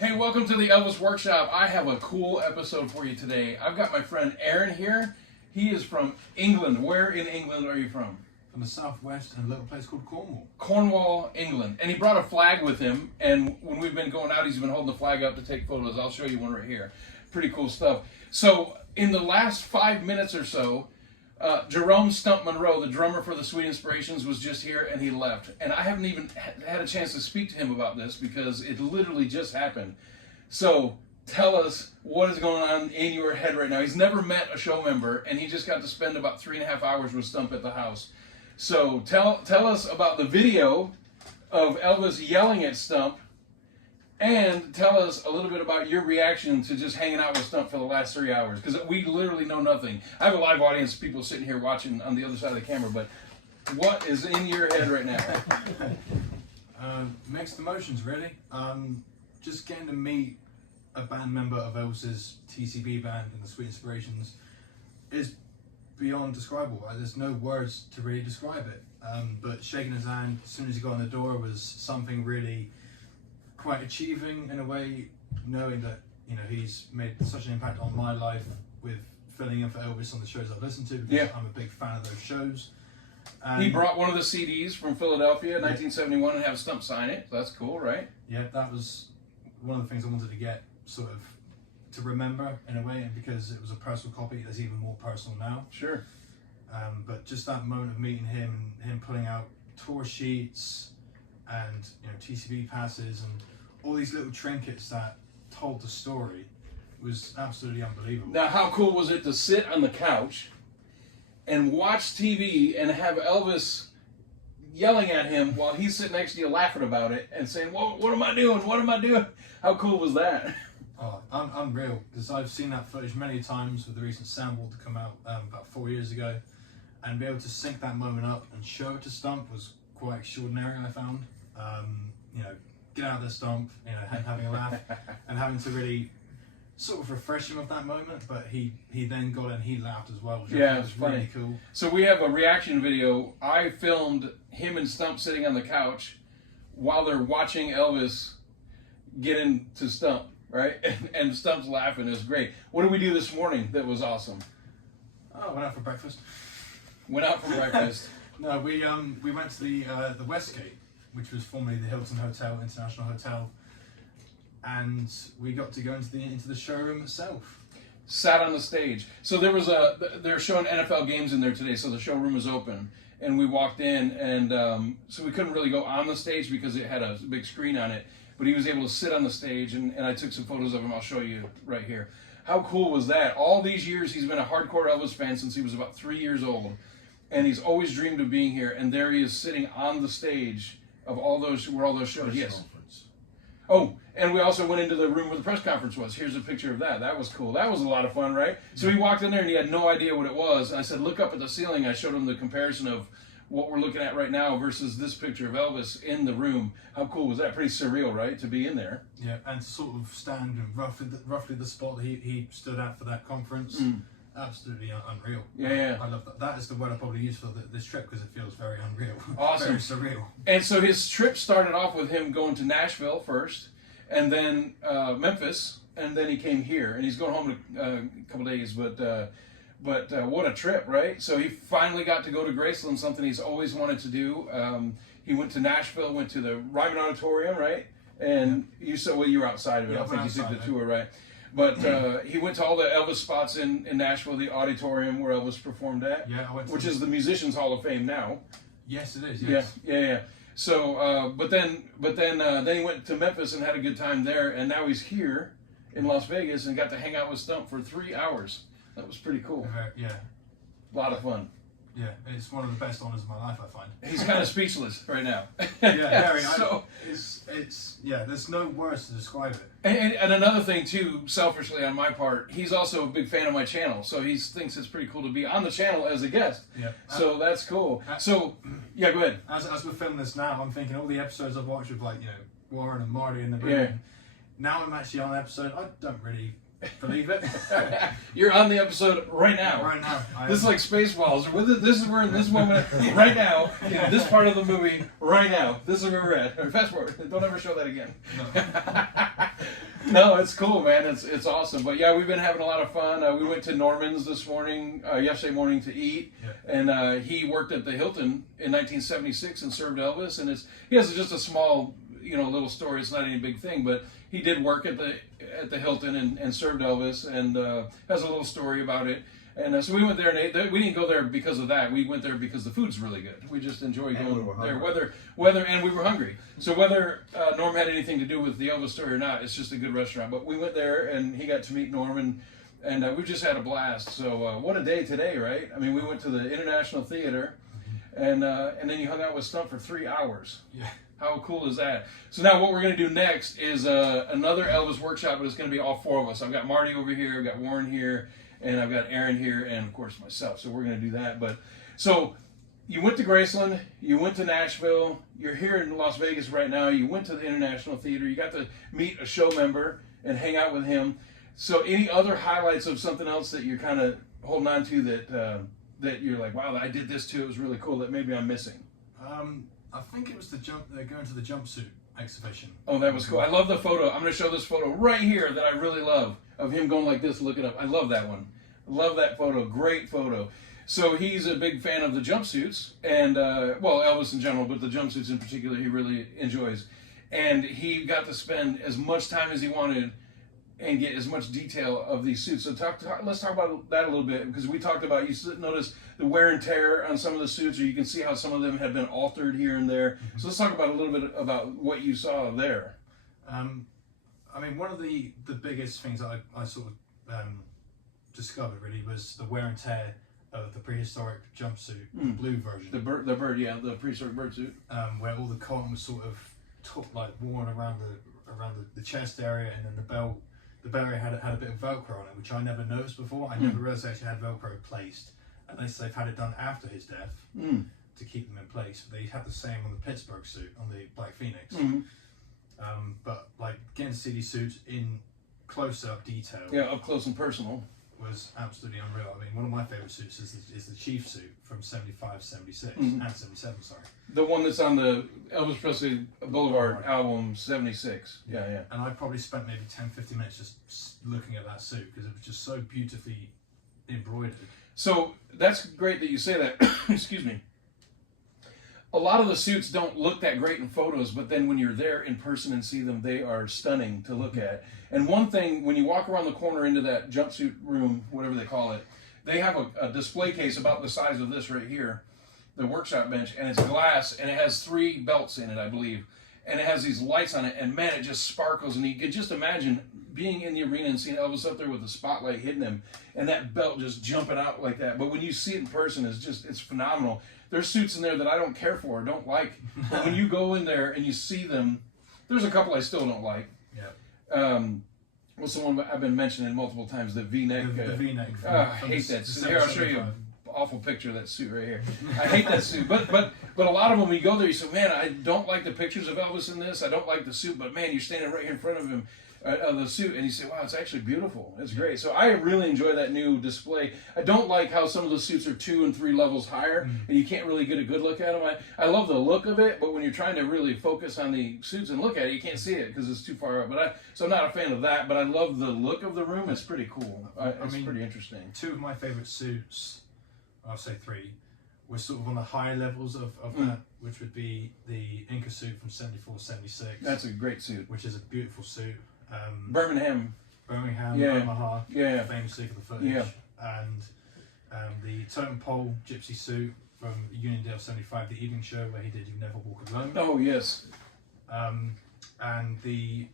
Hey, welcome to the Elvis Workshop. I have a cool episode for you today. I've got my friend Aaron here. He is from England. Where in England are you from? From the southwest in a little place called Cornwall. Cornwall, England. And he brought a flag with him, and when we've been going out, he's been holding the flag up to take photos. I'll show you one right here. Pretty cool stuff. So, in the last 5 minutes or so, Jerome Stump Monroe, the drummer for the Sweet Inspirations, was just here and he left. And I haven't even had a chance to speak to him about this because it literally just happened. So tell us what is going on in your head right now. He's never met a show member and he just got to spend about 3.5 hours with Stump at the house. So tell us about the video of Elvis yelling at Stump, and tell us a little bit about your reaction to just hanging out with Stump for the last 3 hours, because we literally know nothing. I have a live audience of people sitting here watching on the other side of the camera, but what is in your head right now? Mixed emotions, really. Just getting to meet a band member of Elvis's TCB band and the Sweet Inspirations is beyond describable. There's no words to really describe it. But shaking his hand as soon as he got in the door was something really quite achieving in a way, knowing that he's made such an impact on my life with filling in for Elvis on the shows I've listened to, because I'm a big fan of those shows. And he brought one of the CDs from Philadelphia, 1971, and have Stump sign it. That's cool, right? Yeah, that was one of the things I wanted to get sort of to remember in a way, and because it was a personal copy, it's even more personal now. Sure. But just that moment of meeting him and him pulling out tour sheets and TCB passes and all these little trinkets that told the story was absolutely unbelievable. Now, how cool was it to sit on the couch and watch TV and have Elvis yelling at him while he's sitting next to you laughing about it and saying, "Whoa, what am I doing? What am I doing?" How cool was that? Oh, unreal, because I've seen that footage many times with the recent soundboard to come out about 4 years ago, and be able to sync that moment up and show it to Stump was quite extraordinary, I found. Get out of the Stump, having a laugh and having to really sort of refresh him of that moment, but he then got it and he laughed as well, which Yeah, was it's funny. really cool. So we have a reaction video. I filmed him and Stump sitting on the couch while they're watching Elvis get into Stump, right? And Stump's laughing. It was great. What did we do this morning that was awesome? Oh, went out for breakfast. Went out for breakfast. No, we went to the Westgate, which was formerly the Hilton Hotel, International Hotel, and we got to go into the showroom itself. Sat on the stage. So they're showing NFL games in there today, so the showroom was open. And we walked in, and so we couldn't really go on the stage because it had a big screen on it. But he was able to sit on the stage, and I took some photos of him. I'll show you right here. How cool was that? All these years, he's been a hardcore Elvis fan since he was about 3 years old. And he's always dreamed of being here. And there he is sitting on the stage of all those shows. Yes. Conference. Oh, and we also went into the room where the press conference was. Here's a picture of that. That was cool. That was a lot of fun, right? So he walked in there and he had no idea what it was. And I said, look up at the ceiling. I showed him the comparison of what we're looking at right now versus this picture of Elvis in the room. How cool was that? Pretty surreal, right? To be in there. Yeah, and to sort of stand in roughly the spot that he stood at for that conference. Absolutely unreal. Yeah. I love that. That is the word I probably use for this trip, because it feels very unreal. Awesome. Very surreal. And so his trip started off with him going to Nashville first, and then Memphis, and then he came here, and he's going home in a couple days. But what a trip, right? So he finally got to go to Graceland, something he's always wanted to do. He went to Nashville, went to the Ryman Auditorium, right? And you were outside of it. Yeah, I think you outside, did the tour, right? But he went to all the Elvis spots in Nashville, the auditorium where Elvis performed at, Yeah, I went to which is the Musicians Hall of Fame now. Yes, it is. Yes. Yeah. So, but then he went to Memphis and had a good time there, and now he's here in Las Vegas and got to hang out with Stump for 3 hours. That was pretty cool. Yeah. A lot of fun. Yeah, it's one of the best honors of my life, I find. He's kind of speechless right now. Yeah, very. So, there's no words to describe it. and another thing too, selfishly on my part, he's also a big fan of my channel, so he thinks it's pretty cool to be on the channel as a guest. Yeah. So that's cool. So, yeah, go ahead. As we're filming this now, I'm thinking all the episodes I've watched with Warren and Marty in the room. Yeah. Now I'm actually on an episode. I don't really believe it. You're on the episode right now. Right now. This is like Spaceballs. We're in this moment right now, in this part of the movie right now. This is where we're at. Fast forward. Don't ever show that again. No. No, it's cool, man. It's awesome. But yeah, we've been having a lot of fun. We went to Norman's yesterday morning to eat, and he worked at the Hilton in 1976 and served Elvis. And he has just a small, little story. It's not any big thing, but he did work at the Hilton and served Elvis, and has a little story about it. And so we went there, and ate. We didn't go there because of that. We went there because the food's really good. We just enjoy going there. Whether, and we were hungry. So whether Norm had anything to do with the Elvis story or not, it's just a good restaurant. But we went there, and he got to meet Norm, and we just had a blast. So what a day today, right? I mean, we went to the International Theater, and then you hung out with Stump for 3 hours. Yeah. How cool is that? So now what we're going to do next is another Elvis Workshop, but it's going to be all four of us. I've got Marty over here, I've got Warren here, and I've got Aaron here, and of course myself. So we're going to do that. But so you went to Graceland, you went to Nashville, you're here in Las Vegas right now, you went to the International Theater, you got to meet a show member and hang out with him. So any other highlights of something else that you're kind of holding on to that you're like, wow, I did this too, it was really cool, that maybe I'm missing? I think it was going to the jumpsuit exhibition. Oh, that was cool. I love the photo. I'm going to show this photo right here that I really love of him going like this, looking up. I love that one. I love that photo. Great photo. So he's a big fan of the jumpsuits and, Elvis in general, but the jumpsuits in particular he really enjoys. And he got to spend as much time as he wanted and get as much detail of these suits. So let's talk about that a little bit, because we talked about, you notice the wear and tear on some of the suits, or you can see how some of them have been altered here and there. Mm-hmm. So let's talk about a little bit about what you saw there. I mean, one of the biggest things that I sort of discovered really was the wear and tear of the prehistoric jumpsuit, the blue version. The prehistoric bird suit. Where all the cotton was sort of worn around the chest area, and then the belt area had a bit of Velcro on it, which I never noticed before. I never realized they actually had Velcro placed, unless they've had it done after his death to keep them in place. But they had the same on the Pittsburgh suit, on the Black Phoenix. But getting to see these suits in close-up detail, up close and personal, was absolutely unreal. I mean, one of my favorite suits is the Chief suit from 75, 76, and 77, sorry. The one that's on the Elvis Presley Boulevard album, 76. Yeah. And I probably spent maybe 10, 15 minutes just looking at that suit, because it was just so beautifully embroidered. So that's great that you say that. Excuse me. A lot of the suits don't look that great in photos, but then when you're there in person and see them, they are stunning to look at. And one thing, when you walk around the corner into that jumpsuit room, whatever they call it, they have a display case about the size of this right here, the workshop bench, and it's glass, and it has 3 belts in it, I believe. And it has these lights on it, and man, it just sparkles. And you can just imagine being in the arena and seeing Elvis up there with the spotlight hitting him, and that belt just jumping out like that. But when you see it in person, it's phenomenal. There's suits in there that I don't care for, don't like. But when you go in there and you see them, there's a couple I still don't like. Yeah. What's the one I've been mentioning multiple times? The V-neck. The V-neck. I hate that suit. Here, I'll show you an awful picture of that suit right here. I hate that suit. But a lot of them, when you go there, you say, man, I don't like the pictures of Elvis in this. I don't like the suit. But man, you're standing right here in front of him. Of the suit, and you say, wow, it's actually beautiful. It's great. So I really enjoy that new display. I don't like how some of the suits are 2 and 3 levels higher, and you can't really get a good look at them. I love the look of it, but when you're trying to really focus on the suits and look at it, you can't see it because it's too far up. So I'm not a fan of that, but I love the look of the room. It's pretty cool. It's pretty interesting. 2 of my favorite suits, I'll say 3, were sort of on the higher levels of that, which would be the Inca suit from 74, 76. That's a great suit. Which is a beautiful suit. Birmingham, Omaha, famously for the footage, and the Totem Pole Gypsy suit from Uniondale 75, the evening show where he did "You Never Walk Alone." Oh yes, and the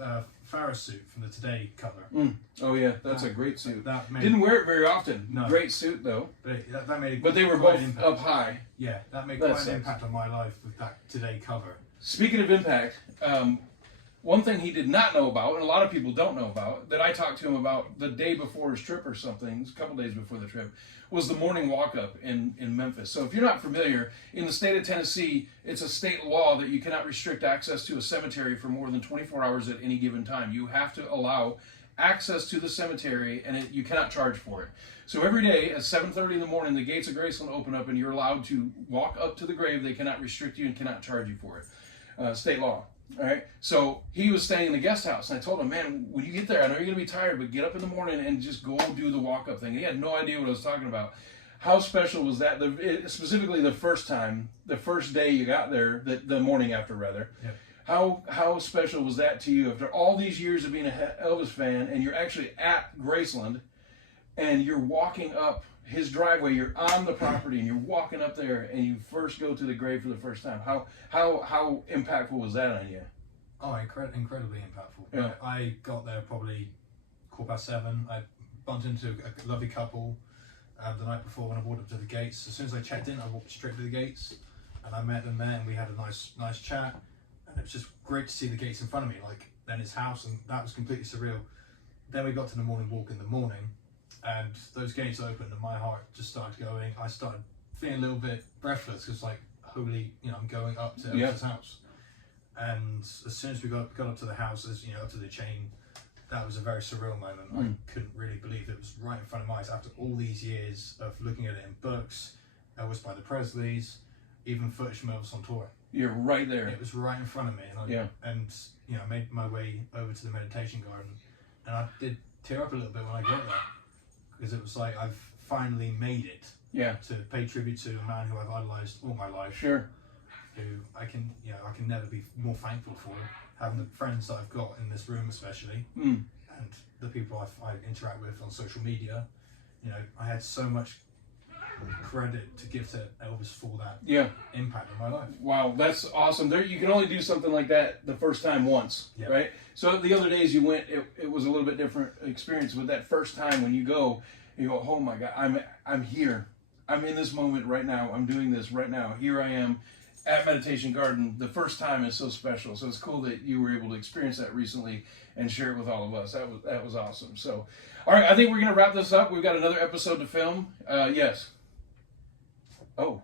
Farrah suit from the Today cover. Oh yeah, that's a great suit. Didn't wear it very often. No. Great suit though. But they were both up high. Yeah, that made quite an impact on my life with that Today cover. Speaking of impact. One thing he did not know about, and a lot of people don't know about, that I talked to him about the day before his trip or something, a couple days before the trip, was the morning walk-up in Memphis. So if you're not familiar, in the state of Tennessee, it's a state law that you cannot restrict access to a cemetery for more than 24 hours at any given time. You have to allow access to the cemetery, and you cannot charge for it. So every day at 7:30 in the morning, the gates of Graceland open up, and you're allowed to walk up to the grave. They cannot restrict you and cannot charge you for it. State law. All right. So he was staying in the guest house, and I told him, man, when you get there, I know you're gonna be tired, but get up in the morning and just go do the walk up thing. And he had no idea what I was talking about. How special was that? Specifically, the first time, the first day you got there, the morning after, rather. Yep. How special was that to you after all these years of being an Elvis fan, and you're actually at Graceland, and you're walking up his driveway, you're on the property, and you're walking up there, and you first go to the grave for the first time. How impactful was that on you? Oh, incredibly impactful. Yeah. I got there probably 7:15. I bumped into a lovely couple the night before when I walked up to the gates. As soon as I checked in, I walked straight to the gates, and I met them there, and we had a nice chat. And it was just great to see the gates in front of me, like then his house, and that was completely surreal. Then we got to the morning walk in the morning, and those gates opened, and my heart just started going. I started feeling a little bit breathless because, like, holy, I'm going up to Elvis's house. And as soon as we got up to the house, up to the chain, that was a very surreal moment. I couldn't really believe it was right in front of my eyes after all these years of looking at it in books, Elvis by the Presleys, even footage from Elvis on tour. You're right there. It was right in front of me, and I made my way over to the meditation garden, and I did tear up a little bit when I got there, because it was like I've finally made it. Yeah. To pay tribute to a man who I've idolized all my life. Sure. Who I can never be more thankful for, having the friends that I've got in this room, especially, and the people I interact with on social media. I had so much credit to give to Elvis for that impact on my life. Wow, that's awesome. You can only do something like that the first time once, right? So the other days you went, it was a little bit different experience, but that first time when you go, oh my God, I'm here. I'm in this moment right now. I'm doing this right now. Here I am at Meditation Garden. The first time is so special. So it's cool that you were able to experience that recently and share it with all of us. That was awesome. So, all right, I think we're going to wrap this up. We've got another episode to film. Yes. Oh.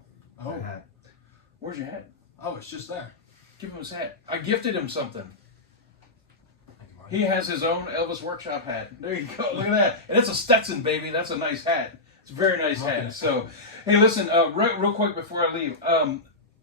Where's your hat? Oh, it's just there. Give him his hat. I gifted him something. Thank you, Mark. He has his own Elvis Workshop hat. There you go. Look at that. And it's a Stetson, baby. That's a nice hat. It's a very nice hat. So, hey, listen, real quick before I leave.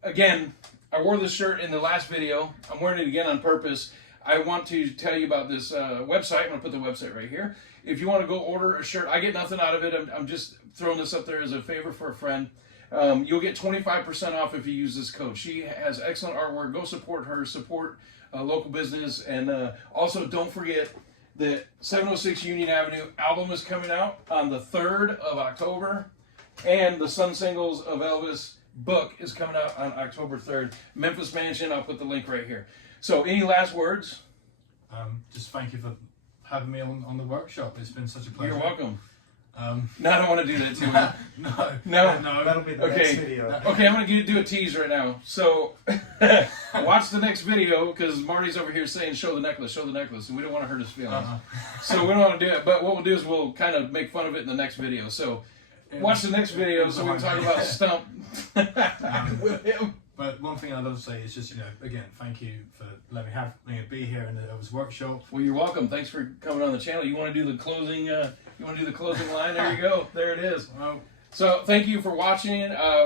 Again, I wore this shirt in the last video. I'm wearing it again on purpose. I want to tell you about this website. I'm going to put the website right here. If you want to go order a shirt, I get nothing out of it. I'm just throwing this up there as a favor for a friend. You'll get 25% off if you use this code. She has excellent artwork. Go support her. Support local business. And also, don't forget that 706 Union Avenue album is coming out on the 3rd of October. And the Sun Singles of Elvis book is coming out on October 3rd. Memphis Mansion. I'll put the link right here. So, any last words? Just thank you for having me on the workshop. It's been such a pleasure. You're welcome. No, I don't want to do that too. No. That'll be the next video. Okay, I'm going to do a tease right now. So, watch the next video, because Marty's over here saying, show the necklace, and we don't want to hurt his feelings. So, we don't want to do it. But what we'll do is we'll kind of make fun of it in the next video. So, watch the next video so we can talk about Stump with him. But one thing I'd love to say is just, again, thank you for letting me be here in the Elvis Workshop. Well, you're welcome. Thanks for coming on the channel. You want to do the closing? You want to do the closing line? There you go. There it is. Well, so thank you for watching.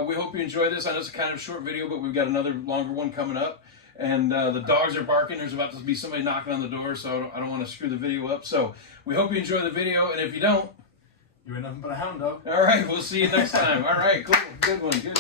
We hope you enjoy this. I know it's a kind of short video, but we've got another longer one coming up. And the dogs are barking. There's about to be somebody knocking on the door, so I don't want to screw the video up. So we hope you enjoy the video. And if you don't, you're nothing but a hound dog. All right. We'll see you next time. All right. Cool. Good one. Good.